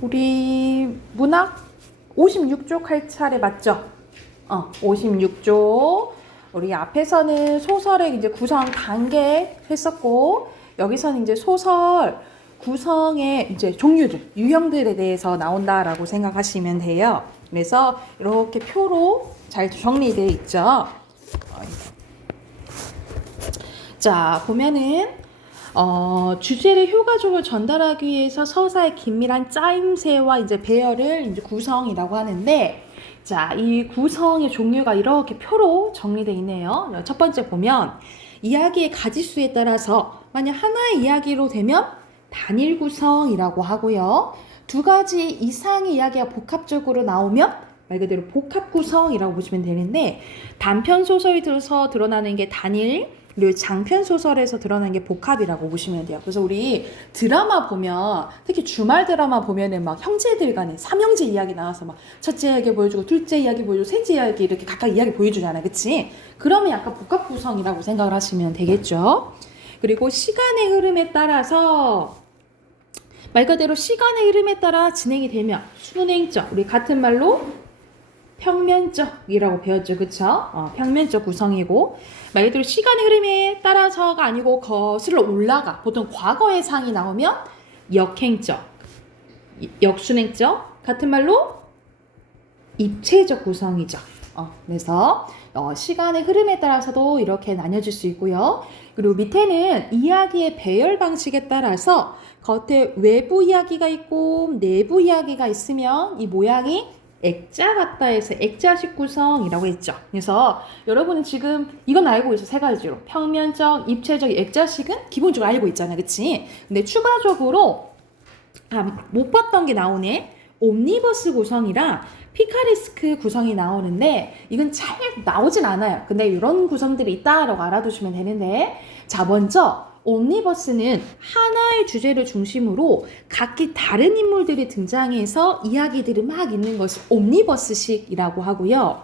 우리 문학 56쪽 할 차례 맞죠? 56쪽. 우리 앞에서는 소설의 이제 구성 단계 했었고, 여기서는 이제 소설 구성의 이제 종류들, 유형들에 대해서 나온다라고 생각하시면 돼요. 그래서 이렇게 표로 잘 정리되어 있죠. 자, 보면은 주제를 효과적으로 전달하기 위해서 서사의 긴밀한 짜임새와 이제 배열을 이제 구성이라고 하는데, 자, 이 구성의 종류가 이렇게 표로 정리되어 있네요. 첫 번째 보면 이야기의 가지수에 따라서 만약 하나의 이야기로 되면 단일 구성이라고 하고요. 두 가지 이상의 이야기가 복합적으로 나오면 말 그대로 복합 구성이라고 보시면 되는데, 단편 소설이 들어서 드러나는 게 단일, 그리고 장편 소설에서 드러나는 게 복합이라고 보시면 돼요. 그래서 우리 드라마 보면, 특히 주말 드라마 보면은 막 형제들 간에 삼형제 이야기 나와서 막 첫째 이야기 보여주고 둘째 이야기 보여주고 셋째 이야기 이렇게 각각 이야기 보여주잖아, 그치? 그러면 약간 복합 구성이라고 생각을 하시면 되겠죠. 그리고 시간의 흐름에 따라서 말 그대로 시간의 흐름에 따라 진행이 되면 순행적, 우리 같은 말로 평면적이라고 배웠죠, 그쵸? 평면적 구성이고, 말 그대로 시간의 흐름에 따라서가 아니고 거슬러 올라가, 보통 과거의 상이 나오면 역행적, 역순행적, 같은 말로 입체적 구성이죠. 그래서 시간의 흐름에 따라서도 이렇게 나뉘어질 수 있고요. 그리고 밑에는 이야기의 배열 방식에 따라서 겉에 외부 이야기가 있고 내부 이야기가 있으면 이 모양이 액자 같다 해서 액자식 구성이라고 했죠. 그래서 여러분은 지금 이건 알고 있어. 세 가지로. 평면적, 입체적, 액자식은 기본적으로 알고 있잖아, 그치? 근데 추가적으로 못 봤던 게 나오네. 옴니버스 구성이랑 피카레스크 구성이 나오는데 이건 잘 나오진 않아요. 근데 이런 구성들이 있다라고 알아두시면 되는데, 자, 먼저 옴니버스는 하나의 주제를 중심으로 각기 다른 인물들이 등장해서 이야기들이 막 있는 것이 옴니버스식이라고 하고요.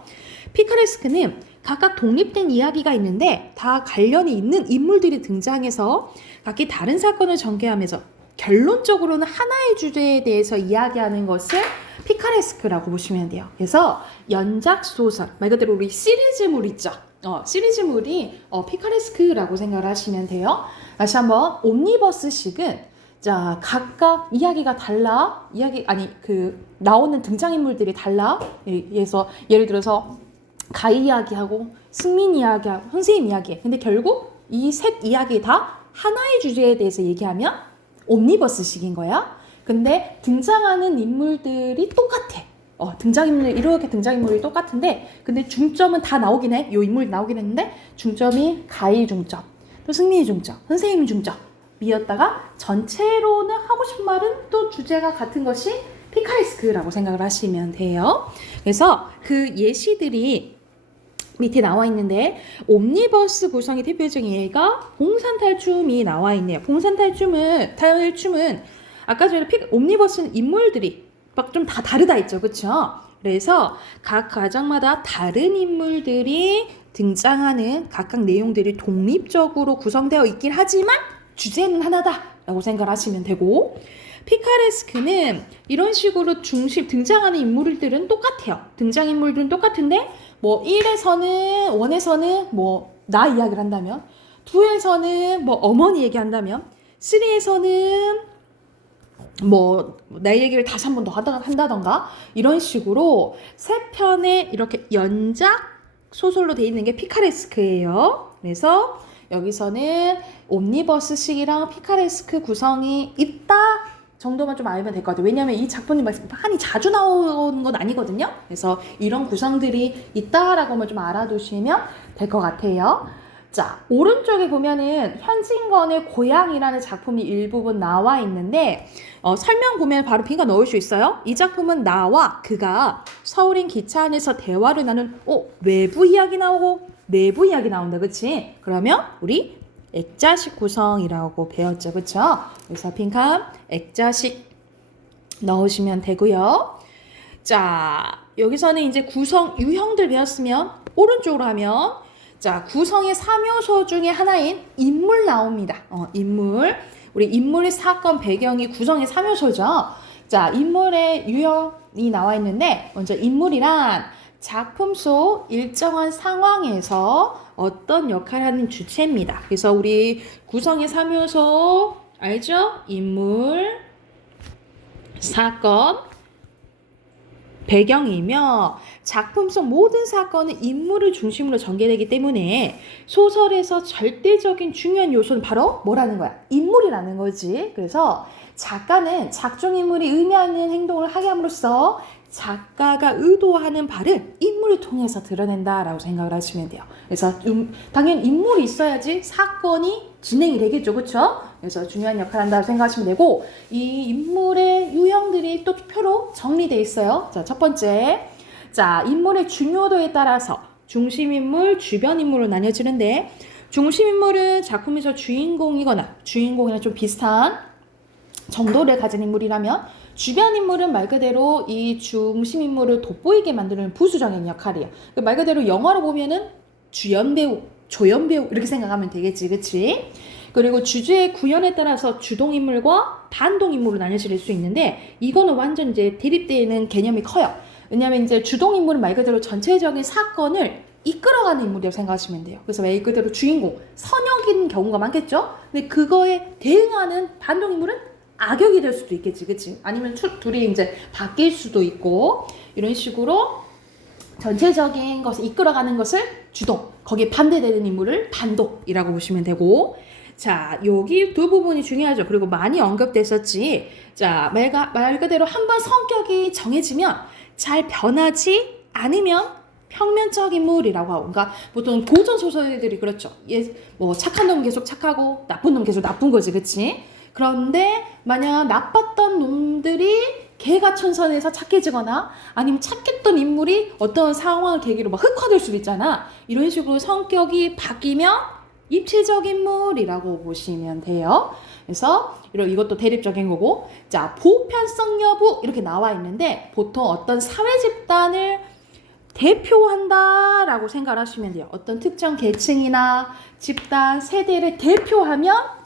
피카레스크는 각각 독립된 이야기가 있는데 다 관련이 있는 인물들이 등장해서 각기 다른 사건을 전개하면서 결론적으로는 하나의 주제에 대해서 이야기하는 것을 피카레스크라고 보시면 돼요. 그래서 연작소설, 말 그대로 우리 시리즈물 있죠. 시리즈물이 피카레스크라고 생각을 하시면 돼요. 다시 한번 옴니버스식은 자, 각각 이야기가 달라. 나오는 등장인물들이 달라. 그래서 예를 들어서 가희 이야기하고 승민 이야기하고 선생님 이야기. 근데 결국 이 셋 이야기 다 하나의 주제에 대해서 얘기하면 옴니버스식인 거야. 근데 등장하는 인물들이 똑같아. 이렇게 등장인물이 똑같은데, 근데 중점은 다 나오긴 해. 요 인물이 나오긴 했는데, 중점이 가희 중점, 또 승민이 중점, 선생님이 중점이었다가, 전체로는 하고 싶은 말은 또 주제가 같은 것이 피카레스크라고 생각을 하시면 돼요. 그래서 그 예시들이 밑에 나와 있는데, 옴니버스 구성의 대표적인 예가 봉산탈춤이 나와 있네요. 봉산탈춤은 아까 전에 옴니버스는 인물들이 막 좀 다 다르다 했죠, 그쵸? 그래서 각 과정마다 다른 인물들이 등장하는 각각 내용들이 독립적으로 구성되어 있긴 하지만 주제는 하나다라고 생각을 하시면 되고, 피카레스크는 이런 식으로 등장하는 인물들은 똑같아요. 등장인물들은 똑같은데 뭐 1에서는 뭐 나 이야기를 한다면, 2에서는 뭐 어머니 얘기한다면, 3에서는 뭐 내 얘기를 다시 한 번 더 한다던가, 이런 식으로 세 편의 이렇게 연작 소설로 되어 있는 게 피카레스크예요. 그래서 여기서는 옴니버스식이랑 피카레스크 구성이 있다 정도만 좀 알면 될 것 같아요. 왜냐하면 이 작품이 많이 자주 나오는 건 아니거든요. 그래서 이런 구성들이 있다라고만 좀 알아두시면 될 것 같아요. 자, 오른쪽에 보면은 현진건의 고향이라는 작품이 일부분 나와 있는데, 설명 보면 바로 빙가 넣을 수 있어요. 이 작품은 나와 그가 서울행 기차 안에서 대화를 나눈 외부 이야기 나오고 내부 이야기 나온다, 그치? 그러면 우리 액자식 구성이라고 배웠죠, 그쵸? 그래서 핑캄 액자식 넣으시면 되고요. 자, 여기서는 이제 구성 유형들 배웠으면 오른쪽으로 하면, 자, 구성의 3요소 중에 하나인 인물 나옵니다. 인물. 우리 인물의 사건 배경이 구성의 3요소죠. 자, 인물의 유형이 나와 있는데 먼저 인물이란 작품 속 일정한 상황에서 어떤 역할을 하는 주체입니다. 그래서 우리 구성의 3요소 알죠? 인물, 사건, 배경이며 작품 속 모든 사건은 인물을 중심으로 전개되기 때문에 소설에서 절대적인 중요한 요소는 바로 뭐라는 거야? 인물이라는 거지. 그래서 작가는 작중 인물이 의미하는 행동을 하게 함으로써 작가가 의도하는 바를 인물을 통해서 드러낸다라고 생각을 하시면 돼요. 그래서 당연히 인물이 있어야지 사건이 진행이 되겠죠. 그렇죠? 그래서 중요한 역할을 한다고 생각하시면 되고 이 인물의 유형들이 또 표로 정리되어 있어요. 자, 첫 번째. 자, 인물의 중요도에 따라서 중심인물, 주변인물로 나뉘어지는데 중심인물은 작품에서 주인공이거나 주인공이랑 좀 비슷한 정도를 가진 인물이라면 주변인물은 말 그대로 이 중심인물을 돋보이게 만드는 부수적인 역할이에요. 말 그대로 영화로 보면은 주연배우, 조연배우 이렇게 생각하면 되겠지. 그치? 그리고 주제의 구현에 따라서 주동인물과 반동인물로 나뉘어질 수 있는데 이거는 완전 이제 대립되는 개념이 커요. 왜냐면 이제 주동인물은 말 그대로 전체적인 사건을 이끌어가는 인물이라고 생각하시면 돼요. 그래서 말 그대로 주인공, 선역인 경우가 많겠죠? 근데 그거에 대응하는 반동인물은 악역이 될 수도 있겠지, 그치? 아니면 둘이 이제 바뀔 수도 있고, 이런 식으로 전체적인 것을 이끌어가는 것을 주동, 거기에 반대되는 인물을 반동이라고 보시면 되고, 자, 여기 두 부분이 중요하죠. 그리고 많이 언급됐었지. 자, 말 그대로 한번 성격이 정해지면 잘 변하지 않으면 평면적 인물이라고 하고, 그러니까 보통 고전 소설들이 그렇죠. 뭐 착한 놈 계속 착하고 나쁜 놈 계속 나쁜 거지, 그치? 그런데 만약 나빴던 놈들이 개가천선에서 착해지거나 아니면 착했던 인물이 어떤 상황을 계기로 막 흑화될 수도 있잖아. 이런 식으로 성격이 바뀌면 입체적 인물이라고 보시면 돼요. 그래서 이것도 대립적인 거고, 자, 보편성 여부 이렇게 나와 있는데 보통 어떤 사회 집단을 대표한다라고 생각을 하시면 돼요. 어떤 특정 계층이나 집단, 세대를 대표하면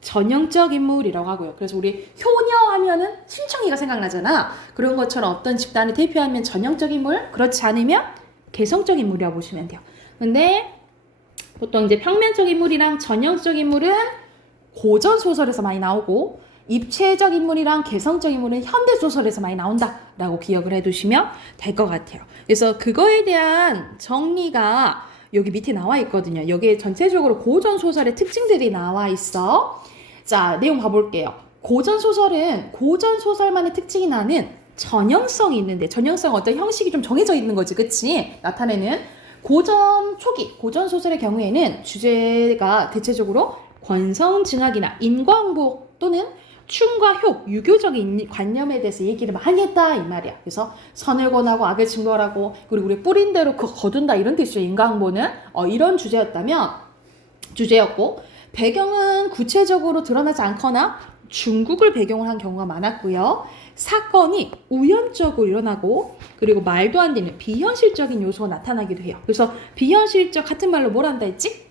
전형적 인물이라고 하고요. 그래서 우리 효녀 하면은 신청이가 생각나잖아. 그런 것처럼 어떤 집단을 대표하면 전형적 인물, 그렇지 않으면 개성적 인물이라고 보시면 돼요. 근데 보통 이제 평면적 인물이랑 전형적 인물은 고전 소설에서 많이 나오고 입체적 인물이랑 개성적 인물은 현대 소설에서 많이 나온다라고 기억을 해두시면 될 것 같아요. 그래서 그거에 대한 정리가 여기 밑에 나와 있거든요. 여기에 전체적으로 고전 소설의 특징들이 나와 있어. 자, 내용 봐볼게요. 고전 소설은 고전 소설만의 특징이 나는 전형성이 있는데, 전형성 어떤 형식이 좀 정해져 있는 거지, 그치? 나타내는 고전 초기 고전 소설의 경우에는 주제가 대체적으로 권성징악이나 인과응보 또는 충과 효, 유교적인 관념에 대해서 얘기를 많이 했다 이 말이야. 그래서 선을 권하고 악을 징벌하고 그리고 우리 뿌린 대로 거둔다 이런 뜻이죠. 인과응보는 이런 주제였고 배경은 구체적으로 드러나지 않거나 중국을 배경으로 한 경우가 많았고요. 사건이 우연적으로 일어나고 그리고 말도 안 되는 비현실적인 요소가 나타나기도 해요. 그래서 비현실적 같은 말로 뭘 한다 했지?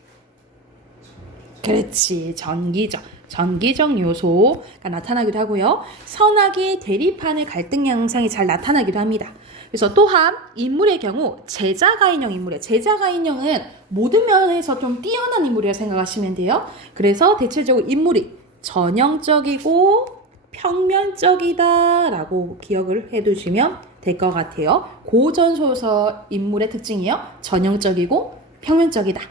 그렇지, 전기적 요소가 나타나기도 하고요. 선악이 대립하는 갈등 양상이 잘 나타나기도 합니다. 그래서 또한 인물의 경우 제자가인형 인물이에요. 제자가인형은 모든 면에서 좀 뛰어난 인물이라고 생각하시면 돼요. 그래서 대체적으로 인물이 전형적이고 평면적이다 라고 기억을 해두시면 될 것 같아요. 고전소설 인물의 특징이요. 전형적이고 평면적이다.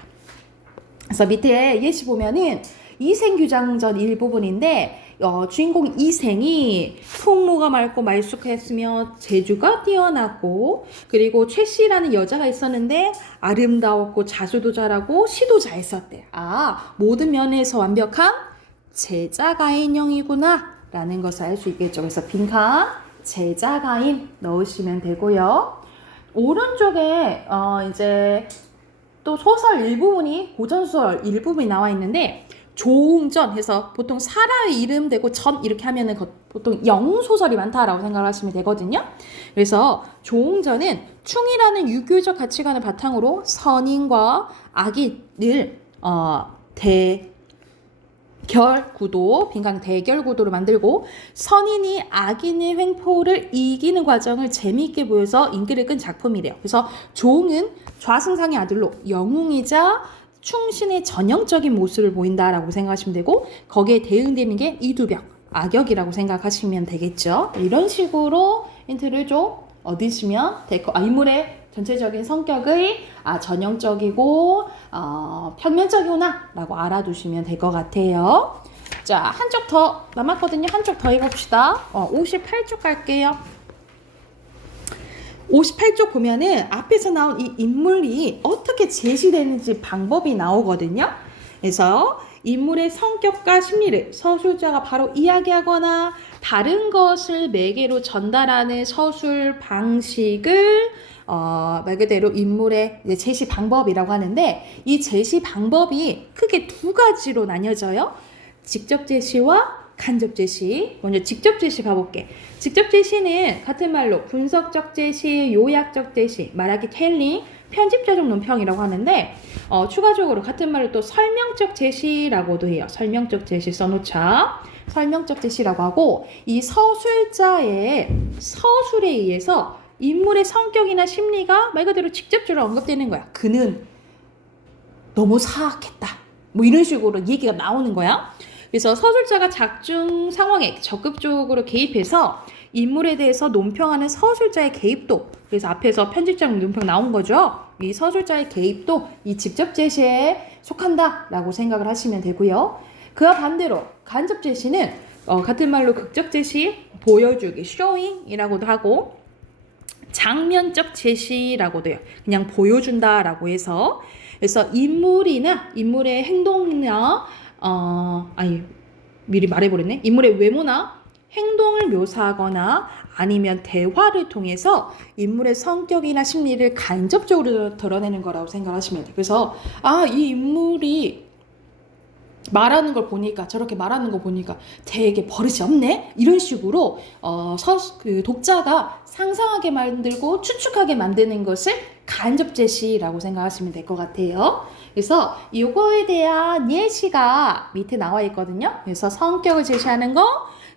그래서 밑에 예시 보면은 이생규장전 일부분인데 주인공 이생이 풍무가 맑고 말쑥했으며 재주가 뛰어났고 그리고 최씨라는 여자가 있었는데 아름다웠고 자수도 잘하고 시도 잘 썼대. 모든 면에서 완벽한 제자가인형이구나 라는 것을 알 수 있겠죠. 그래서 빈칸 제자가인 넣으시면 되고요. 오른쪽에 이제 또 소설 일부분이 고전소설 일부분이 나와 있는데 조웅전 해서 보통 사라의 이름 대고 전 이렇게 하면은 보통 영소설이 많다라고 생각을 하시면 되거든요. 그래서 조웅전은 충이라는 유교적 가치관을 바탕으로 선인과 악인을 결 구도, 빈칸 대결 구도로 만들고 선인이 악인의 횡포를 이기는 과정을 재미있게 보여서 인기를 끈 작품이래요. 그래서 종은 좌승상의 아들로 영웅이자 충신의 전형적인 모습을 보인다라고 생각하시면 되고 거기에 대응되는 게 이두병, 악역이라고 생각하시면 되겠죠. 이런 식으로 힌트를 좀 얻으시면 될 거. 인물의 전체적인 성격의 전형적이고 평면적이구나 라고 알아두시면 될 것 같아요. 자, 한쪽 더 남았거든요. 한쪽 더 해봅시다. 58쪽 갈게요. 58쪽 보면은 앞에서 나온 이 인물이 어떻게 제시되는지 방법이 나오거든요. 그래서 인물의 성격과 심리를 서술자가 바로 이야기하거나 다른 것을 매개로 전달하는 서술 방식을 말 그대로 인물의 제시 방법이라고 하는데 이 제시 방법이 크게 두 가지로 나뉘어져요. 직접 제시와 간접 제시. 먼저 직접 제시 가볼게. 직접 제시는 같은 말로 분석적 제시, 요약적 제시, 말하기 텔링, 편집자적 논평이라고 하는데 추가적으로 같은 말로 또 설명적 제시라고도 해요. 설명적 제시 써놓자. 설명적 제시라고 하고 이 서술자의 서술에 의해서 인물의 성격이나 심리가 말 그대로 직접적으로 언급되는 거야. 그는 너무 사악했다. 뭐 이런 식으로 얘기가 나오는 거야. 그래서 서술자가 작중 상황에 적극적으로 개입해서 인물에 대해서 논평하는 서술자의 개입도, 그래서 앞에서 편집장 논평 나온 거죠. 이 서술자의 개입도 이 직접 제시에 속한다라고 생각을 하시면 되고요. 그와 반대로 간접 제시는 같은 말로 극적 제시, 보여주기, 쇼잉이라고도 하고 장면적 제시라고도 해요. 그냥 보여준다라고 해서 그래서 인물이나 인물의 행동이나 미리 말해버렸네. 인물의 외모나 행동을 묘사하거나 아니면 대화를 통해서 인물의 성격이나 심리를 간접적으로 드러내는 거라고 생각하시면 돼요. 그래서 이 인물이 말하는 걸 보니까 저렇게 말하는 거 보니까 되게 버릇이 없네? 이런 식으로 독자가 상상하게 만들고 추측하게 만드는 것을 간접 제시라고 생각하시면 될 것 같아요. 그래서 이거에 대한 예시가 밑에 나와 있거든요. 그래서 성격을 제시하는 거,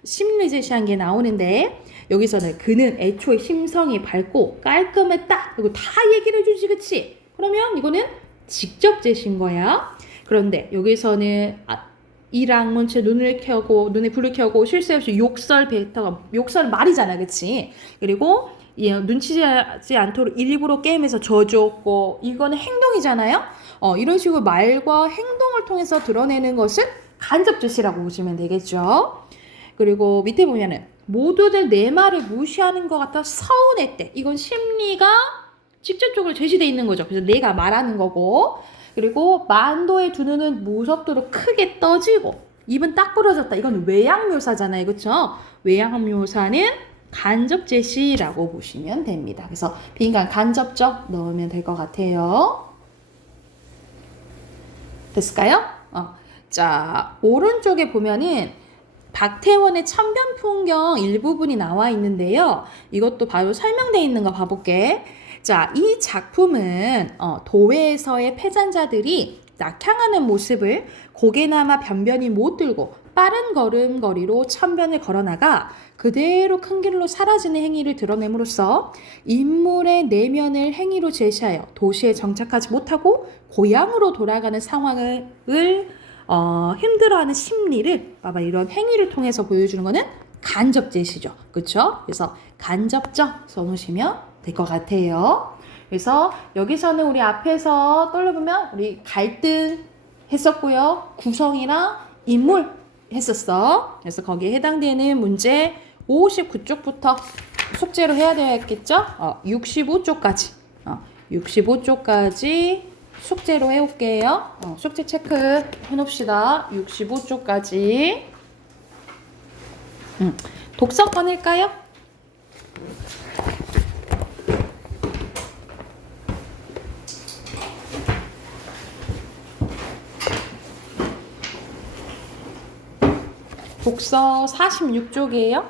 심리 제시한 게 나오는데 여기서는 그는 애초에 심성이 밝고 깔끔했다. 이거 다 얘기를 해주지, 그치? 그러면 이거는 직접 제시인 거야. 그런데 여기서는 이랑문체 눈에 불을 켜고 쉴 새 없이 욕설 뱉다가 욕설 말이잖아, 그치? 그리고 눈치채지 않도록 일부러 게임에서 져줬고 이거는 행동이잖아요. 이런 식으로 말과 행동을 통해서 드러내는 것을 간접 제시라고 보시면 되겠죠. 그리고 밑에 보면은 모두들 내 말을 무시하는 것 같아 서운했대. 이건 심리가 직접적으로 제시되어 있는 거죠. 그래서 내가 말하는 거고. 그리고 만도의 두 눈은 무섭도록 크게 떠지고 입은 딱 부러졌다. 이건 외양 묘사잖아요. 그렇죠? 외양 묘사는 간접 제시라고 보시면 됩니다. 그래서 빈칸 간접적 넣으면 될 것 같아요. 됐을까요? 자, 오른쪽에 보면은 박태원의 천변풍경 일부분이 나와 있는데요. 이것도 바로 설명되어 있는 거 봐볼게. 자, 이 작품은 도회에서의 패잔자들이 낙향하는 모습을 고개나마 변변히 못 들고 빠른 걸음걸이로 천변을 걸어나가 그대로 큰 길로 사라지는 행위를 드러냄으로써 인물의 내면을 행위로 제시하여 도시에 정착하지 못하고 고향으로 돌아가는 상황을 힘들어하는 심리를 봐봐 이런 행위를 통해서 보여주는 거는 간접 제시죠. 그렇죠? 그래서 간접적 써놓으시면 될 것 같아요. 그래서 여기서는 우리 앞에서 떠올려보면 우리 갈등 했었고요. 구성이랑 인물 했었어. 그래서 거기에 해당되는 문제 59쪽부터 숙제로 해야 되겠죠? 65쪽까지 65쪽까지 숙제로 해올게요. 숙제 체크 해놓읍시다. 65쪽까지 독서 꺼낼까요? 독서 46쪽이에요.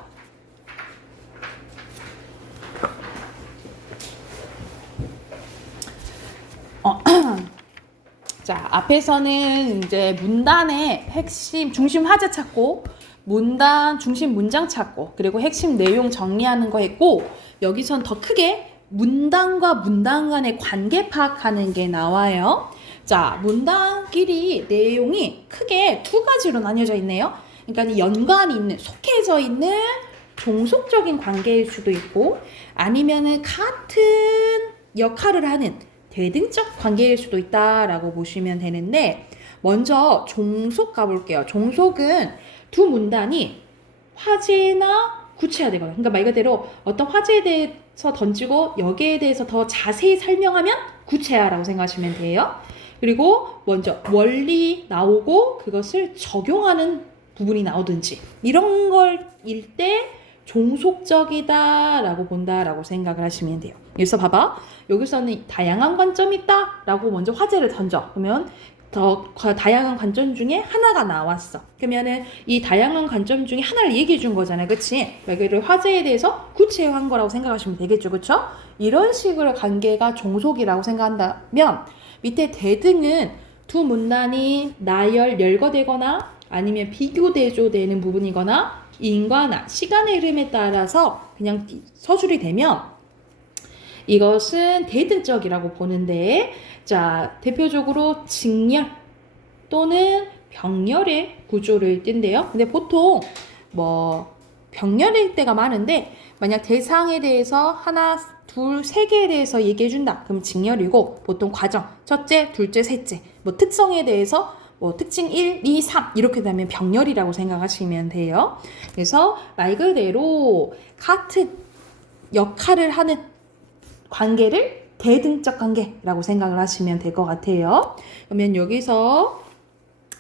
자, 앞에서는 이제 문단의 핵심, 중심 화제 찾고, 문단, 중심 문장 찾고, 그리고 핵심 내용 정리하는 거 했고, 여기선 더 크게 문단과 문단 간의 관계 파악하는 게 나와요. 자, 문단끼리 내용이 크게 두 가지로 나뉘어져 있네요. 그러니까 연관이 있는, 속해져 있는 종속적인 관계일 수도 있고, 아니면은 같은 역할을 하는 대등적 관계일 수도 있다라고 보시면 되는데, 먼저 종속 가볼게요. 종속은 두 문단이 화제나 구체화되거나, 그러니까 말 그대로 어떤 화제에 대해서 던지고 여기에 대해서 더 자세히 설명하면 구체화라고 생각하시면 돼요. 그리고 먼저 원리 나오고 그것을 적용하는 부분이 나오든지 이런 걸일 때 종속적이다라고 본다라고 생각을 하시면 돼요. 그래서 봐봐. 여기서는 다양한 관점이 있다라고 먼저 화제를 던져. 그러면 더 다양한 관점 중에 하나가 나왔어. 그러면은 이 다양한 관점 중에 하나를 얘기해 준 거잖아요. 그치? 여기를 화제에 대해서 구체화한 거라고 생각하시면 되겠죠. 그쵸? 이런 식으로 관계가 종속이라고 생각한다면 밑에 대등은 두 문단이 나열, 열거되거나 아니면 비교대조되는 부분이거나 인과나 시간의 흐름에 따라서 그냥 서술이 되면 이것은 대등적이라고 보는데, 자, 대표적으로 직렬 또는 병렬의 구조를 띈대요. 근데 보통 병렬일 때가 많은데, 만약 대상에 대해서 하나, 둘, 세 개에 대해서 얘기해 준다. 그럼 직렬이고, 보통 과정, 첫째, 둘째, 셋째, 특성에 대해서 특징 1, 2, 3 이렇게 되면 병렬이라고 생각하시면 돼요. 그래서 말 그대로 같은 역할을 하는 관계를 대등적 관계라고 생각을 하시면 될 것 같아요. 그러면 여기서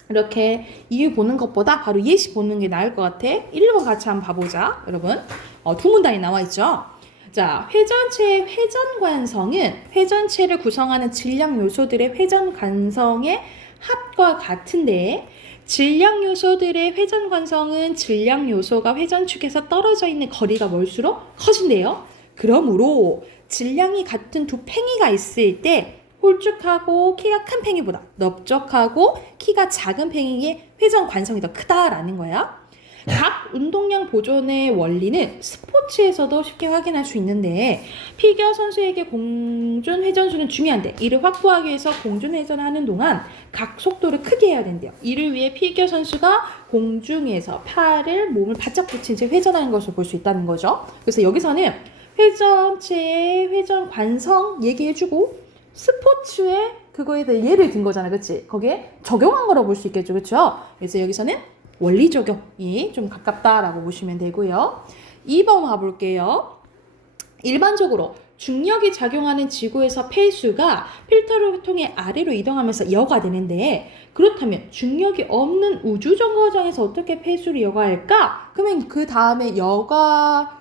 이렇게 이유 보는 것보다 바로 예시 보는 게 나을 것 같아. 1번 같이 한번 봐보자. 여러분, 두 문단이 나와 있죠. 자, 회전체의 회전관성은 회전체를 구성하는 질량 요소들의 회전관성의 합과 같은데, 질량 요소들의 회전관성은 질량 요소가 회전축에서 떨어져 있는 거리가 멀수록 커진대요. 그러므로 질량이 같은 두 팽이가 있을 때 홀쭉하고 키가 큰 팽이보다 넓적하고 키가 작은 팽이의 회전 관성이 더 크다라는 거야. 각 운동량 보존의 원리는 스포츠에서도 쉽게 확인할 수 있는데, 피겨 선수에게 공중 회전수는 중요한데 이를 확보하기 위해서 공중 회전하는 동안 각 속도를 크게 해야 된대요. 이를 위해 피겨 선수가 공중에서 몸을 바짝 붙인 채 회전하는 것을 볼 수 있다는 거죠. 그래서 여기서는 회전체의 회전 관성 얘기해주고 스포츠에 그거에 대해 예를 든 거잖아. 그치? 거기에 적용한 거라고 볼 수 있겠죠. 그쵸? 그래서 여기서는 원리 적용이 좀 가깝다라고 보시면 되고요. 2번 가볼게요. 일반적으로 중력이 작용하는 지구에서 폐수가 필터를 통해 아래로 이동하면서 여가 되는데, 그렇다면 중력이 없는 우주 정거장에서 어떻게 폐수를 여가할까? 그러면 그 다음에 여가를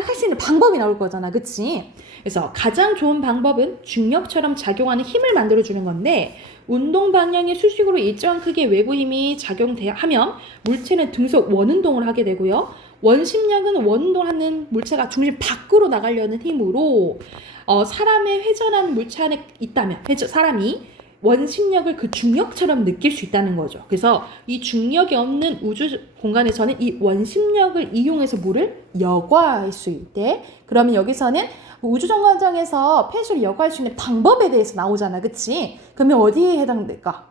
할 수 있는 방법이 나올 거잖아. 그치? 그래서 가장 좋은 방법은 중력처럼 작용하는 힘을 만들어주는 건데, 운동 방향의 수직으로 일정한 크기의 외부 힘이 작용하면 물체는 등속 원운동을 하게 되고요. 원심력은 원운동하는 물체가 중심 밖으로 나가려는 힘으로 사람의 회전하는 물체 안에 있다면 사람이 원심력을 그 중력처럼 느낄 수 있다는 거죠. 그래서 이 중력이 없는 우주 공간에서는 이 원심력을 이용해서 물을 여과할 수 있대. 그러면 여기서는 우주정거장에서 폐수를 여과할 수 있는 방법에 대해서 나오잖아. 그치? 그러면 어디에 해당될까?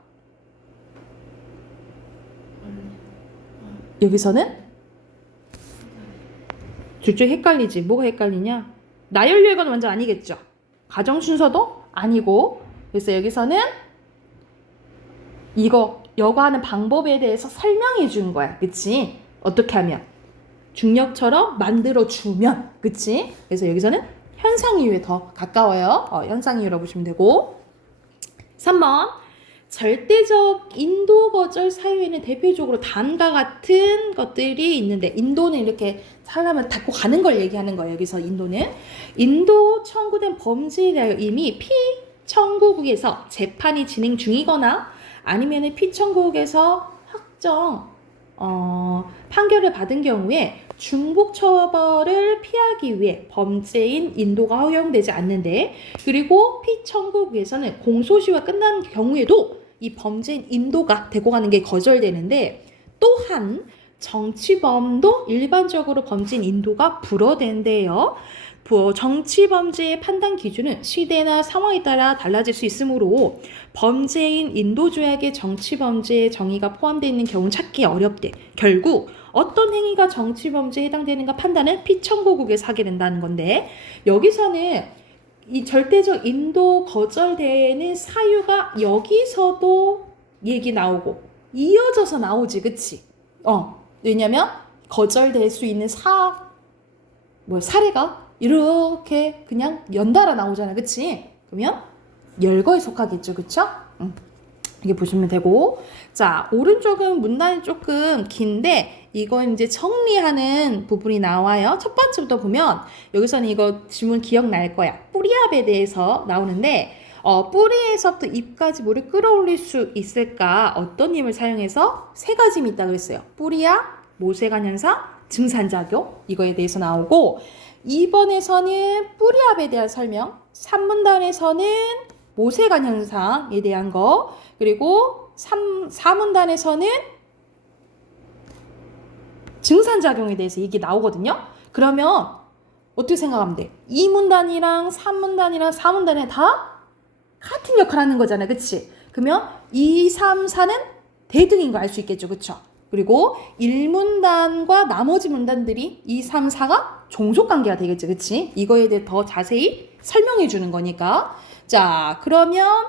여기서는 둘째 헷갈리지. 뭐가 헷갈리냐? 나열열과는 완전 아니겠죠. 가정 순서도 아니고. 그래서 여기서는 이거 여과하는 방법에 대해서 설명해 준 거야. 그치? 어떻게 하면? 중력처럼 만들어주면. 그치? 그래서 여기서는 현상이유에 더 가까워요. 현상이유라고 보시면 되고. 3번. 절대적 인도 거절 사유에는 대표적으로 다음과 같은 것들이 있는데, 인도는 이렇게 사람을 닫고 가는 걸 얘기하는 거예요. 여기서 인도는 인도 청구된 범죄를 이미 피청구국에서 재판이 진행 중이거나 아니면 피청구국에서 확정 판결을 받은 경우에 중복 처벌을 피하기 위해 범죄인 인도가 허용되지 않는데, 그리고 피청구국에서는 공소시효가 끝난 경우에도 이 범죄인 인도가 되고 가는 게 거절되는데 또한 정치범도 일반적으로 범죄인 인도가 불어된대요. 정치범죄의 판단 기준은 시대나 상황에 따라 달라질 수 있으므로 범죄인 인도 조약에 정치범죄의 정의가 포함되어 있는 경우는 찾기 어렵대. 결국 어떤 행위가 정치범죄에 해당되는가 판단은 피청구국에서 하게 된다는 건데 여기서는 이 절대적 인도 거절되는 사유가 여기서도 얘기 나오고 이어져서 나오지, 그치? 왜냐면 거절될 수 있는 사례가 이렇게 그냥 연달아 나오잖아, 그치? 그러면 열거에 속하겠죠, 그쵸? 이렇게 보시면 되고, 자, 오른쪽은 문단이 조금 긴데 이건 이제 정리하는 부분이 나와요. 첫 번째부터 보면 여기서는 이거 지문 기억날 거야. 뿌리압에 대해서 나오는데 뿌리에서부터 잎까지 물을 끌어올릴 수 있을까? 어떤 힘을 사용해서 세 가지 힘이 있다고 그랬어요. 뿌리압, 모세관 현상, 증산작용, 이거에 대해서 나오고 2번에서는 뿌리압에 대한 설명, 3문단에서는 모세관 현상에 대한 거, 그리고 4문단에서는 증산작용에 대해서 얘기 나오거든요. 그러면 어떻게 생각하면 돼? 2문단이랑 3문단이랑 4문단에 다 같은 역할을 하는 거잖아, 그치? 그러면 2, 3, 4는 대등인 거 알 수 있겠죠, 그쵸? 그리고 1문단과 나머지 문단들이 2, 3, 4가 종속관계가 되겠죠, 그치? 이거에 대해 더 자세히 설명해 주는 거니까. 자, 그러면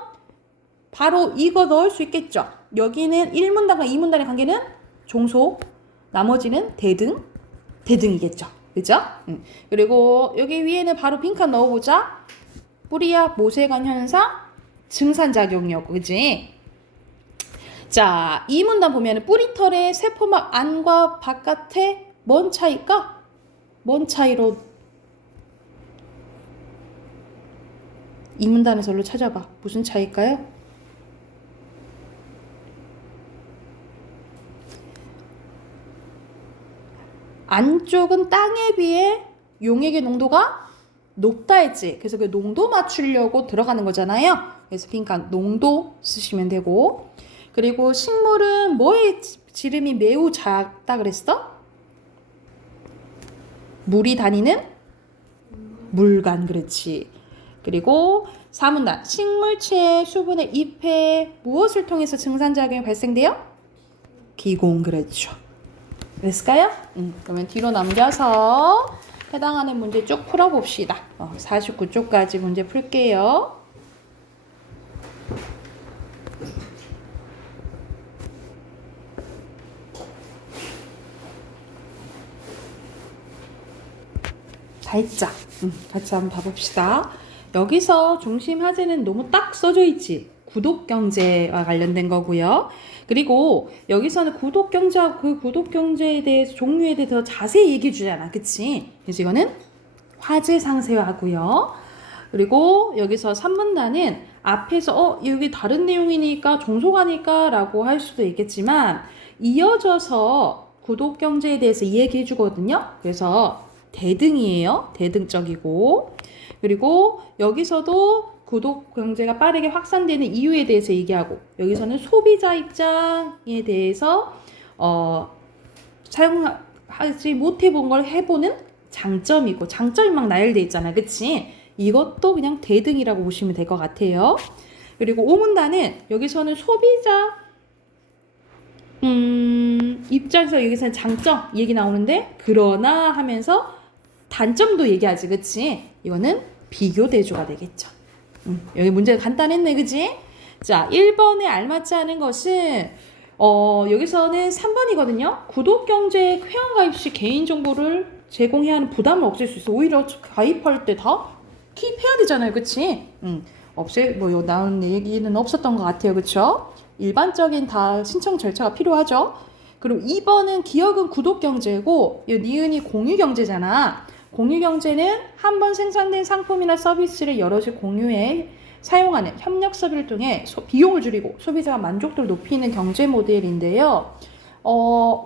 바로 이거 넣을 수 있겠죠? 여기는 1문단과 2문단의 관계는 종속, 나머지는 대등이겠죠, 그죠? 그리고 여기 위에는 바로 빈칸 넣어보자. 뿌리압, 모세관 현상, 증산작용이었고, 그치? 자, 이 문단 보면 뿌리털의 세포막 안과 바깥에 뭔 차이일까? 뭔 차이로 이 문단에서로 찾아봐. 무슨 차이일까요? 안쪽은 땅에 비해 용액의 농도가 높다 했지. 그래서 그 농도 맞추려고 들어가는 거잖아요. 그래서 빈칸 농도 쓰시면 되고, 그리고 식물은 뭐의 지름이 매우 작다 그랬어? 물이 다니는 물관, 그렇지. 그리고 4문단 식물체의 수분의 잎에 무엇을 통해서 증산작용이 발생돼요? 기공, 그렇죠. 됐을까요? 그러면 뒤로 넘겨서 해당하는 문제 쭉 풀어봅시다. 49쪽까지 문제 풀게요. 다 했죠? 같이 한번 봐봅시다. 여기서 중심 화제는 너무 딱 써져 있지. 구독경제와 관련된 거고요. 그리고 여기서는 구독경제하고 그 구독경제에 대해서 종류에 대해서 더 자세히 얘기해 주잖아, 그치? 그래서 이거는 화제 상세하고요. 그리고 여기서 3문단은 앞에서 여기 다른 내용이니까 종속하니까 라고 할 수도 있겠지만 이어져서 구독경제에 대해서 얘기해 주거든요. 그래서 대등이에요. 대등적이고. 그리고 여기서도 구독 경제가 빠르게 확산되는 이유에 대해서 얘기하고, 여기서는 소비자 입장에 대해서 사용하지 못해본 걸 해보는 장점이고, 장점이 막 나열돼 있잖아, 그치? 이것도 그냥 대등이라고 보시면 될 것 같아요. 그리고 5문단은 여기서는 소비자 입장에서 여기서는 장점 얘기 나오는데, 그러나 하면서 단점도 얘기하지, 그치? 이거는 비교 대조가 되겠죠. 여기 문제가 간단했네, 그치? 자, 1번에 알맞지 않은 것은 여기서는 3번이거든요. 구독경제 회원가입 시 개인정보를 제공해야 하는 부담을 없앨 수 있어. 오히려 가입할 때 다 킵해야 되잖아요, 그치? 나온 얘기는 없었던 것 같아요, 그쵸? 일반적인 다 신청 절차가 필요하죠. 그리고 2번은 기업은 구독경제고 니은이 공유경제잖아. 공유경제는 한 번 생산된 상품이나 서비스를 여럿이 공유해 사용하는 협력 서비를 통해 비용을 줄이고 소비자 만족도를 높이는 경제 모델인데요.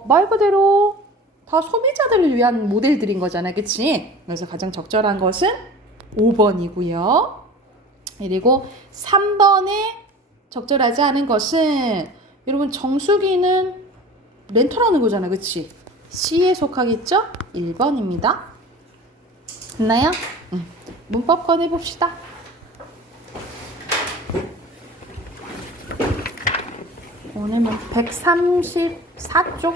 말 그대로 다 소비자들을 위한 모델들인 거잖아요, 그치? 그래서 가장 적절한 것은 5번이고요. 그리고 3번에 적절하지 않은 것은 여러분 정수기는 렌터라는 거잖아. 그치? C에 속하겠죠? 1번입니다. 됐나요? 문법 꺼내봅시다. 오늘 134쪽.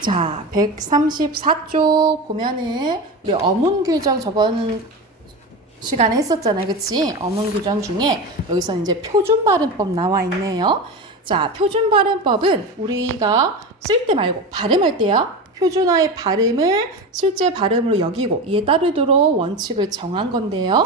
자, 134쪽 보면은 우리 어문 규정 저번 시간에 했었잖아요. 그치? 어문 규정 중에 여기서 이제 표준 발음법 나와 있네요. 자, 표준 발음법은 우리가 쓸 때 말고 발음할 때야. 표준어의 발음을 실제 발음으로 여기고 이에 따르도록 원칙을 정한 건데요.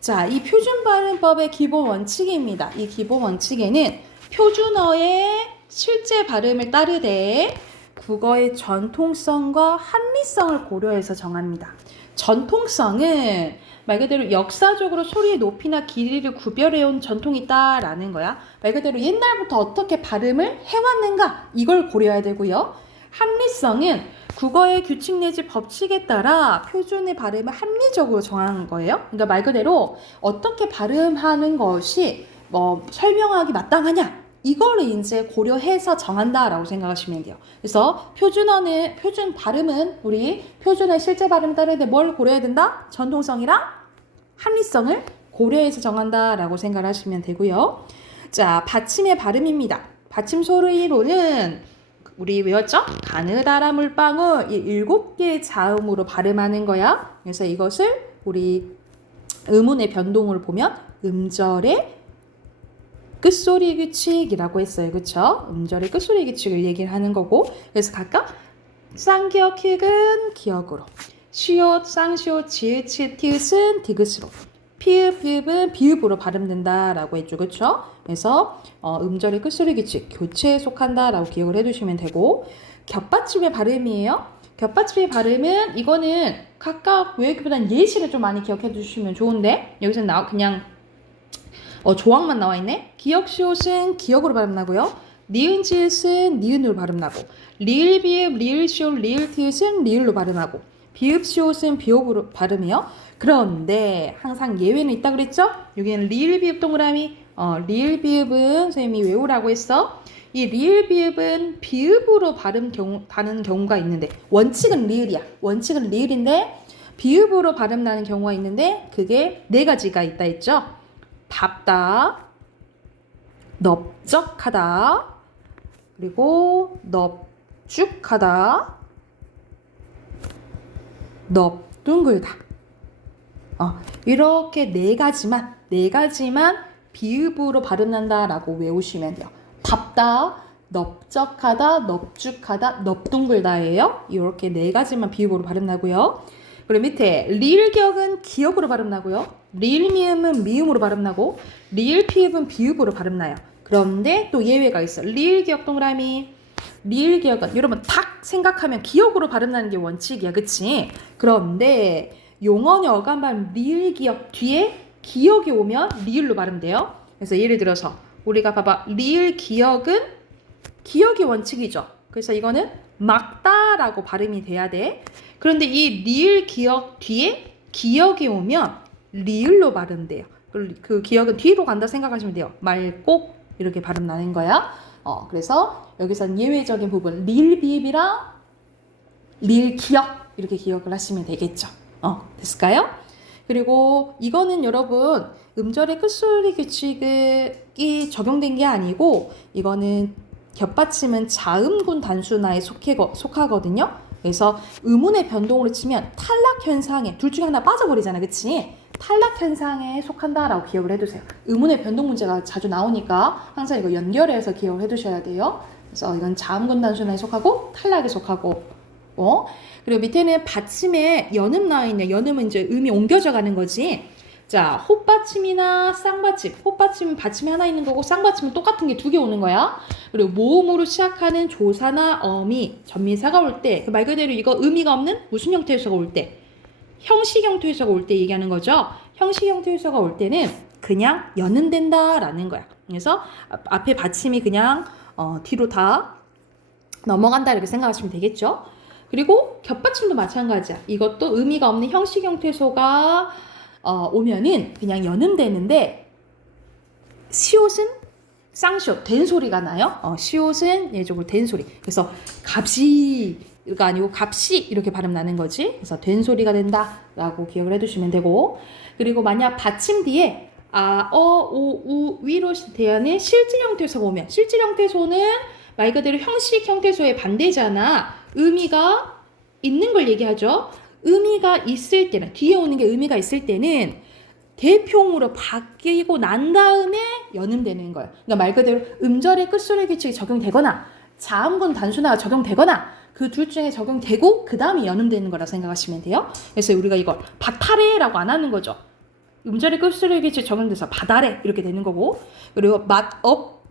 자, 이 표준 발음법의 기본 원칙입니다. 이 기본 원칙에는 표준어의 실제 발음을 따르되 국어의 전통성과 합리성을 고려해서 정합니다. 전통성은 말 그대로 역사적으로 소리의 높이나 길이를 구별해온 전통이 있다라는 거야. 말 그대로 옛날부터 어떻게 발음을 해왔는가 이걸 고려해야 되고요. 합리성은 국어의 규칙 내지 법칙에 따라 표준의 발음을 합리적으로 정하는 거예요. 그러니까 말 그대로 어떻게 발음하는 것이 설명하기 마땅하냐 이거를 이제 고려해서 정한다라고 생각하시면 돼요. 그래서 표준 발음은 우리 표준의 실제 발음 따르는데 뭘 고려해야 된다? 전통성이랑 합리성을 고려해서 정한다라고 생각하시면 되고요. 자, 받침의 발음입니다. 받침 소리로는 우리 외웠죠? 가느다라 물방울 이 7개의 자음으로 발음하는 거야. 그래서 이것을 우리 음운의 변동을 보면 음절의 끝소리 규칙이라고 했어요. 그쵸? 음절의 끝소리 규칙을 얘기를 하는 거고 그래서 각각 쌍기역 히읗은 기역으로 시옷, 쌍시옷, 지읒, 치읒, 티읒은 디귿으로 피읍, 비읍은 비읍으로 발음된다라고 했죠. 그쵸? 그래서 음절의 끝소리 규칙 교체에 속한다라고 기억을 해두시면 되고 겹받침의 발음이에요. 겹받침의 발음은 이거는 각각 외우기보다는 예시를 좀 많이 기억해 두시면 좋은데 여기서 그냥 조항만 나와 있네. 기역 시옷은 기역으로 발음나고요. 니은 지읒은 니은으로 발음나고 리을 비읍 리을 시옷 리을 티읒은 리을로 발음하고 비읍 시옷은 비읍으로 발음이요. 그런데 항상 예외는 있다 그랬죠? 여기는 리을 비읍 동그라미 리을 비읍은 선생님이 외우라고 했어. 이 리을 비읍은 비읍으로 다는 경우가 있는데 원칙은 리을이야. 원칙은 리을인데 비읍으로 발음 나는 경우가 있는데 그게 4가지가 있다 했죠. 답다, 넓적하다, 그리고 넙죽하다, 넙둥글다. 이렇게 4가지만 비읍으로 발음난다라고 외우시면 돼요. 답다, 넓적하다, 넙죽하다, 넙둥글다예요. 이렇게 4가지만 비읍으로 발음나고요. 그리고 밑에 리을기역은 기역으로 발음나고요. 리을미음은 미음으로 발음나고 리을피읍은 비읍으로 발음나요. 그런데 또 예외가 있어. 리을기역 동그라미 리을기역은 여러분 탁 생각하면 기역으로 발음나는 게 원칙이야. 그치? 그런데 용언의 어감반 리을기역 뒤에 기역이 오면 리을로 발음돼요. 그래서 예를 들어서 우리가 봐봐. 리을기역은 기역이 원칙이죠. 그래서 이거는 막다라고 발음이 돼야 돼. 그런데 이 리을 기역 뒤에 기역이 오면 리을로 발음돼요. 그 기역은 뒤로 간다 생각하시면 돼요. 맑고 이렇게 발음 나는 거야. 그래서 여기서는 예외적인 부분 리을 비읍이랑 리을 기역 이렇게 기억을 하시면 되겠죠. 됐을까요? 그리고 이거는 여러분 음절의 끝소리 규칙이 적용된 게 아니고 이거는 겹받침은 자음군 단순화에 속하거든요. 그래서 음운의 변동으로 치면 탈락 현상에 둘 중에 하나 빠져버리잖아. 그치? 탈락 현상에 속한다라고 기억을 해두세요. 음운의 변동 문제가 자주 나오니까 항상 이거 연결해서 기억을 해두셔야 돼요. 그래서 이건 자음군 단순화에 속하고 탈락에 속하고 그리고 밑에는 받침에 연음 나와 있네. 연음은 이제 음이 옮겨져 가는 거지. 자, 헛받침이나 쌍받침. 헛받침은 받침이 하나 있는 거고 쌍받침은 똑같은 게 2개 오는 거야. 그리고 모음으로 시작하는 조사나 어미, 전미사가 올 때, 말 그대로 이거 의미가 없는 무슨 형태에서가 올 때, 형식 형태에서가 올 때 얘기하는 거죠. 형식 형태에서가 올 때는 그냥 연음된다라는 거야. 그래서 앞에 받침이 그냥 뒤로 다 넘어간다 이렇게 생각하시면 되겠죠. 그리고 겹받침도 마찬가지야. 이것도 의미가 없는 형식 형태소가 오면은 그냥 연음되는데 시옷은 쌍시옷 된 소리가 나요. 시옷은 예적으로 된 소리. 그래서 값이가 아니고 값이 이렇게 발음 나는 거지. 그래서 된 소리가 된다라고 기억을 해두시면 되고, 그리고 만약 받침 뒤에 오, 우, 위로 대하는 실질 형태소가 오면, 실질 형태소는 말 그대로 형식 형태소의 반대잖아. 의미가 있는 걸 얘기하죠. 의미가 있을 때는, 뒤에 오는 게 의미가 있을 때는 대표음으로 바뀌고 난 다음에 연음되는 거예요. 그러니까 말 그대로 음절의 끝소리 규칙이 적용되거나 자음군 단순화가 적용되거나 그 둘 중에 적용되고 그 다음에 연음되는 거라 생각하시면 돼요. 그래서 우리가 이걸 바타레라고 안 하는 거죠. 음절의 끝소리 규칙 적용돼서 바다레 이렇게 되는 거고, 그리고 맛업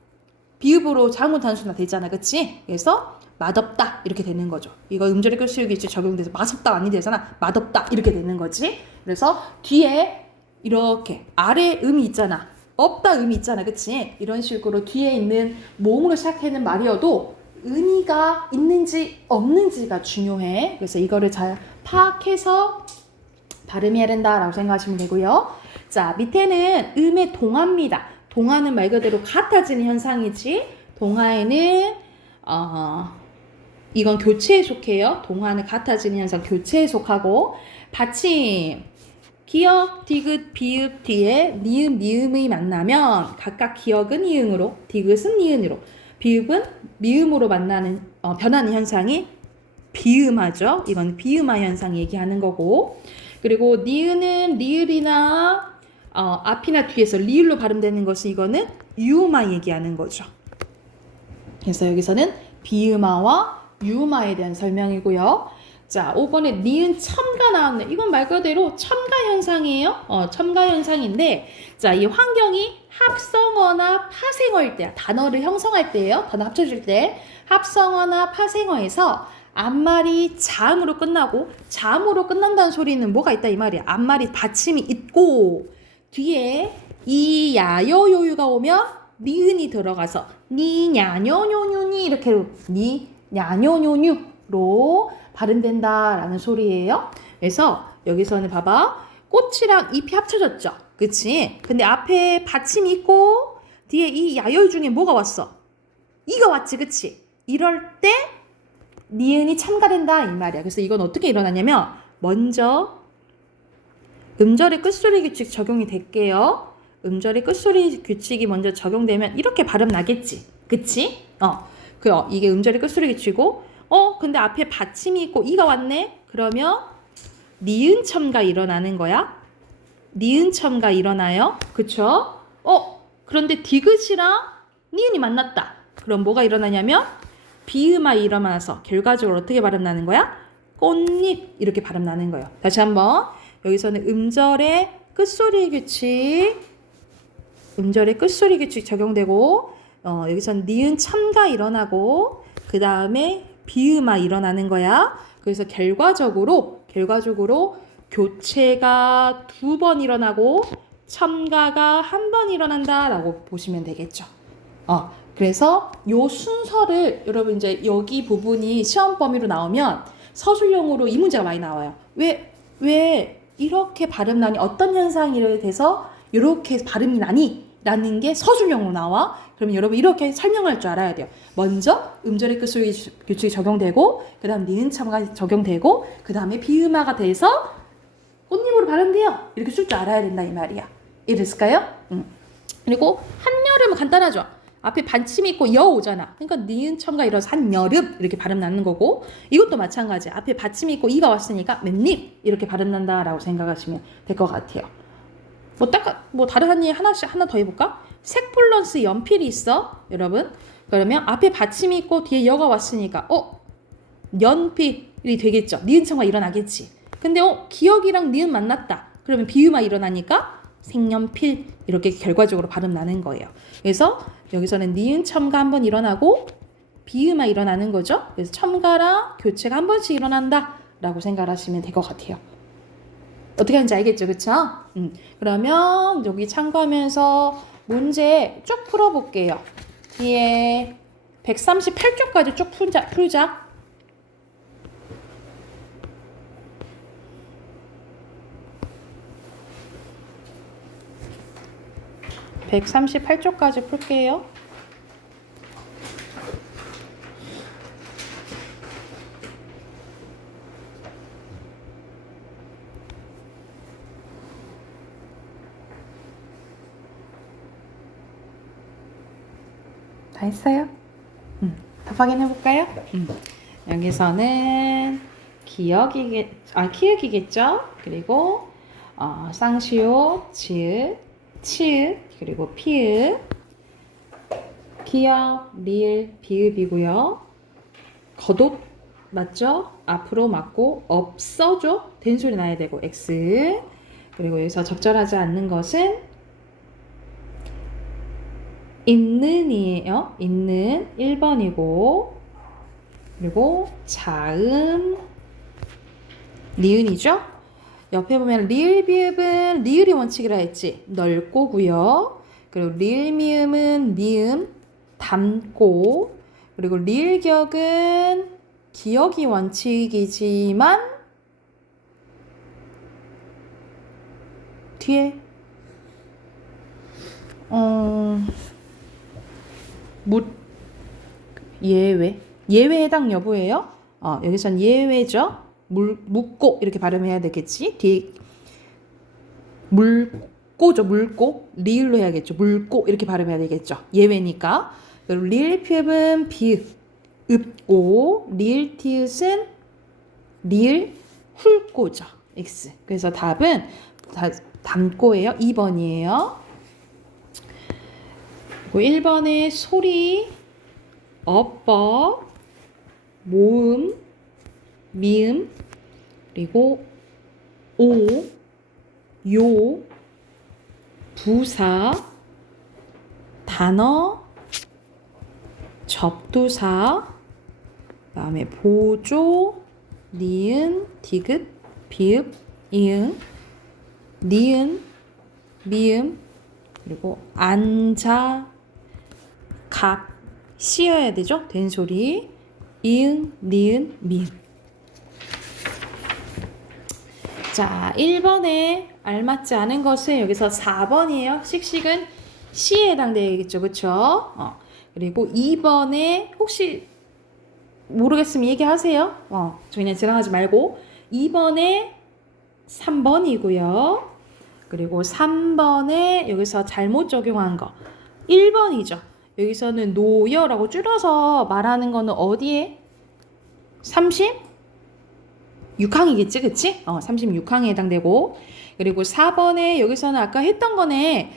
비읍으로 자음군 단순화 되잖아, 그치? 그래서 맛없다 이렇게 되는 거죠. 이거 음절의 끝소리 규칙 적용돼서 맛없다 아니 되잖아. 맛없다 이렇게 되는 거지. 그래서 뒤에 이렇게 아래 음이 있잖아. 없다 음이 있잖아. 그치? 이런 식으로 뒤에 있는 모음으로 시작하는 말이어도 의미가 있는지 없는지가 중요해. 그래서 이거를 잘 파악해서 발음해야 된다라고 생각하시면 되고요. 자, 밑에는 음의 동화입니다. 동화는 말 그대로 같아지는 현상이지. 동화에는 이건 교체에 속해요. 동화는 같아지는 현상 교체에 속하고, 받침 기역, 디귿, 비읍 뒤에 니은, 미음이 만나면 각각 기역은 이응으로, 디귿은 니은으로, 비읍은 미음으로 변하는 현상이 비음하죠. 이건 비음화 현상 얘기하는 거고, 그리고 니은은 리을이나 앞이나 뒤에서 리을로 발음되는 것은 이거는 유음화 얘기하는 거죠. 그래서 여기서는 비음화와 유음화에 대한 설명이고요. 자, 5번에 니은 첨가 나왔네. 이건 말 그대로 첨가 현상이에요. 첨가 현상인데, 자, 이 환경이 합성어나 파생어일 때야. 단어를 형성할 때예요. 단어 합쳐줄 때. 합성어나 파생어에서 앞말이 자음으로 끝나고, 자음으로 끝난다는 소리는 뭐가 있다 이 말이야. 앞말이 받침이 있고, 뒤에 이, 야, 요, 요유가 오면 니은이 들어가서 니, 냐, 뇨, 뇨, 뇨니 이렇게 니, 냐, 뇨, 뇨, 뇨로 발음된다라는 소리예요. 그래서 여기서는 봐봐. 꽃이랑 잎이 합쳐졌죠. 그치? 근데 앞에 받침이 있고 뒤에 이 야열 중에 뭐가 왔어? 이가 왔지. 그치? 이럴 때 니은이 첨가된다 이 말이야. 그래서 이건 어떻게 일어나냐면 먼저 음절의 끝소리 규칙 적용이 될게요. 음절의 끝소리 규칙이 먼저 적용되면 이렇게 발음 나겠지. 그치? 이게 음절의 끝소리 규칙이고, 근데 앞에 받침이 있고 이가 왔네? 그러면 니은 첨가 일어나는 거야. 니은 첨가 일어나요. 그쵸? 그런데 디귿이랑 니은이 만났다. 그럼 뭐가 일어나냐면 비음화 일어나서 결과적으로 어떻게 발음 나는 거야? 꽃잎 이렇게 발음 나는 거예요. 다시 한번. 여기서는 음절의 끝소리 규칙 적용되고, 여기서는 니은 첨가 일어나고 그 다음에 비음화 일어나는 거야. 그래서 결과적으로 교체가 2번 일어나고 첨가가 1번 일어난다라고 보시면 되겠죠. 그래서 요 순서를 여러분 이제 여기 부분이 시험 범위로 나오면 서술형으로 이 문제가 많이 나와요. 왜 이렇게 발음 나니? 어떤 현상이 돼서 이렇게 발음이 나니? 라는 게 서술형으로 나와. 그러면 여러분 이렇게 설명할 줄 알아야 돼요. 먼저 음절의 끝소리 규칙이 적용되고, 그 다음 니은 첨가 적용되고, 그 다음에 비음화가 돼서 꽃잎으로 발음돼요. 이렇게 쓸 줄 알아야 된다 이 말이야. 이해됐을까요? 그리고 한여름은 간단하죠. 앞에 받침이 있고 여 오잖아. 그러니까 니은 첨가 이뤄서 한여름 이렇게 발음 나는 거고, 이것도 마찬가지야. 앞에 받침이 있고 이가 왔으니까 맨잎 이렇게 발음 난다라고 생각하시면 될 것 같아요. 다른 한 일 하나 더 해볼까? 색 플러스 연필이 있어, 여러분. 그러면 앞에 받침이 있고 뒤에 여가 왔으니까 연필이 되겠죠. 니은 첨가 일어나겠지. 근데 기억이랑 니은 만났다. 그러면 비음화 일어나니까 색연필 이렇게 결과적으로 발음 나는 거예요. 그래서 여기서는 니은 첨가 한번 일어나고 비음화 일어나는 거죠. 그래서 첨가랑 교체가 한 번씩 일어난다라고 생각하시면 될 것 같아요. 어떻게 하는지 알겠죠? 그쵸? 그러면 여기 참고하면서 문제 쭉 풀어볼게요. 뒤에 138쪽까지 쭉 풀자. 138쪽까지 풀게요. 다 했어요? 더 확인해 볼까요? 여기서는 키읔이겠죠? 그리고 쌍시옷, 지읒, 치읒, 그리고 피읒, 기역, 리을, 비읍이고요. 겉옷 맞죠? 앞으로 맞고 없어죠? 된소리 나야 되고 X. 그리고 여기서 적절하지 않는 것은 있는이에요. 있는 1번이고, 그리고 자음, 니은이죠? 옆에 보면 리을 비읍은 리을이 원칙이라 했지. 넓고고요. 그리고 리을 미음은 미음 닮고, 그리고 리을 기역은 기역이 원칙이지만 뒤에 예외 해당 여부예요. 여기선 예외죠. 묻고 이렇게 발음해야 되겠지. 뒤에 물고죠. 물고 리을로 해야겠죠. 물고 이렇게 발음해야 되겠죠. 예외니까. 그리고 리을 피읍은 비읍 읍고 리을 티읕은 리을 훌고죠. X. 그래서 답은 담고예요. 2번이에요. 그리고 1번에 소리, 어법, 모음, 미음, 그리고 오, 요, 부사, 단어, 접두사, 그 다음에 보조, 니은, 디귿, 비읍, 이응, 니은, 미음, 그리고 앉아, 각, 씌어야 되죠? 된소리, 이응, 니은, 미음. 자, 1번에 알맞지 않은 것은 여기서 4번이에요. 씩씩은 시에 해당되겠죠. 그쵸? 그리고 2번에 혹시 모르겠으면 얘기하세요. 저 그냥 지나가지 말고. 2번에 3번이고요. 그리고 3번에 여기서 잘못 적용한 거 1번이죠. 여기서는 노여라고 줄여서 말하는 거는 어디에? 36항이겠지, 그치? 36항에 해당되고. 그리고 4번에 여기서는 아까 했던 거네.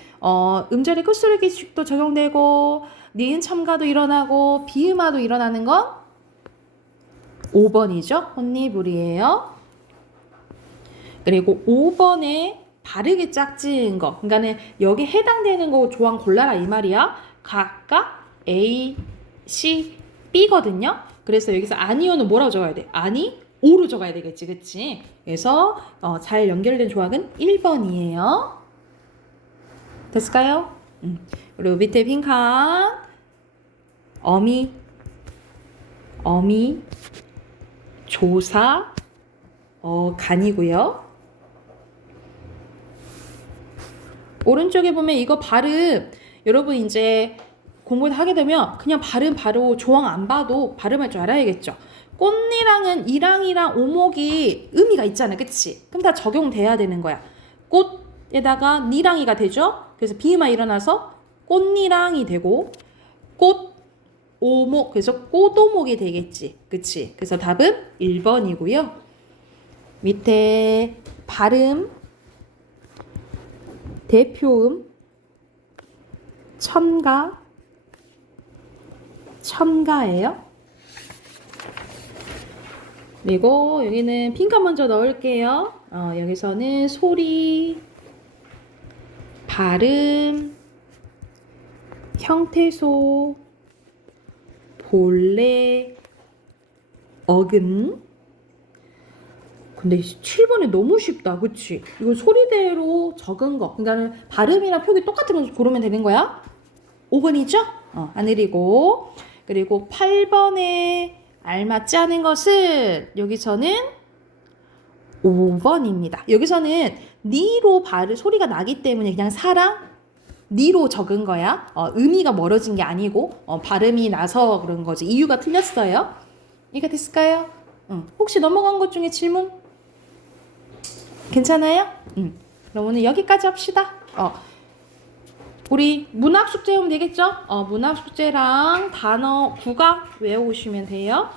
음절의 끝소리 규칙도 적용되고 니은 첨가도 일어나고 비음화도 일어나는 건 5번이죠. 혼니불이에요. 그리고 5번에 바르게 짝지은 거. 그러니까는 여기 해당되는 거 조항 골라라 이 말이야. 각각 A, C, B거든요. 그래서 여기서 아니오는 뭐라고 적어야 돼? 아니, 오로 적어야 되겠지, 그치? 그래서 잘 연결된 조항은 1번이에요. 됐을까요? 그리고 밑에 빈칸 어미, 조사, 간이고요. 오른쪽에 보면 이거 발음 여러분 이제 공부를 하게 되면 그냥 발음 바로 조항 안 봐도 발음할 줄 알아야겠죠. 꽃니랑은 이랑이랑 오목이 의미가 있잖아, 그치? 그럼 다 적용돼야 되는 거야. 꽃에다가 니랑이가 되죠. 그래서 비음화 일어나서 꽃니랑이 되고 꽃 오목 그래서 꽃오목이 되겠지, 그치? 그래서 답은 1번이고요. 밑에 발음 대표음 첨가예요. 그리고 여기는 핑크 먼저 넣을게요. 여기서는 소리, 발음, 형태소, 본래, 어근. 근데 7번에 너무 쉽다, 그치? 이거 소리대로 적은 거. 그러니까 발음이랑 표기 똑같은 거 고르면 되는 거야. 5번이죠? 하늘이고. 그리고 8번에 알맞지 않은 것은 여기서는 5번입니다. 여기서는 니로 소리가 나기 때문에 그냥 사랑 니로 적은 거야. 의미가 멀어진 게 아니고 발음이 나서 그런 거지. 이유가 틀렸어요. 이해가 됐을까요? 혹시 넘어간 것 중에 질문? 괜찮아요? 그럼 오늘 여기까지 합시다. 우리 문학 숙제 하면 되겠죠? 문학 숙제랑 단어 국악 외워오시면 돼요.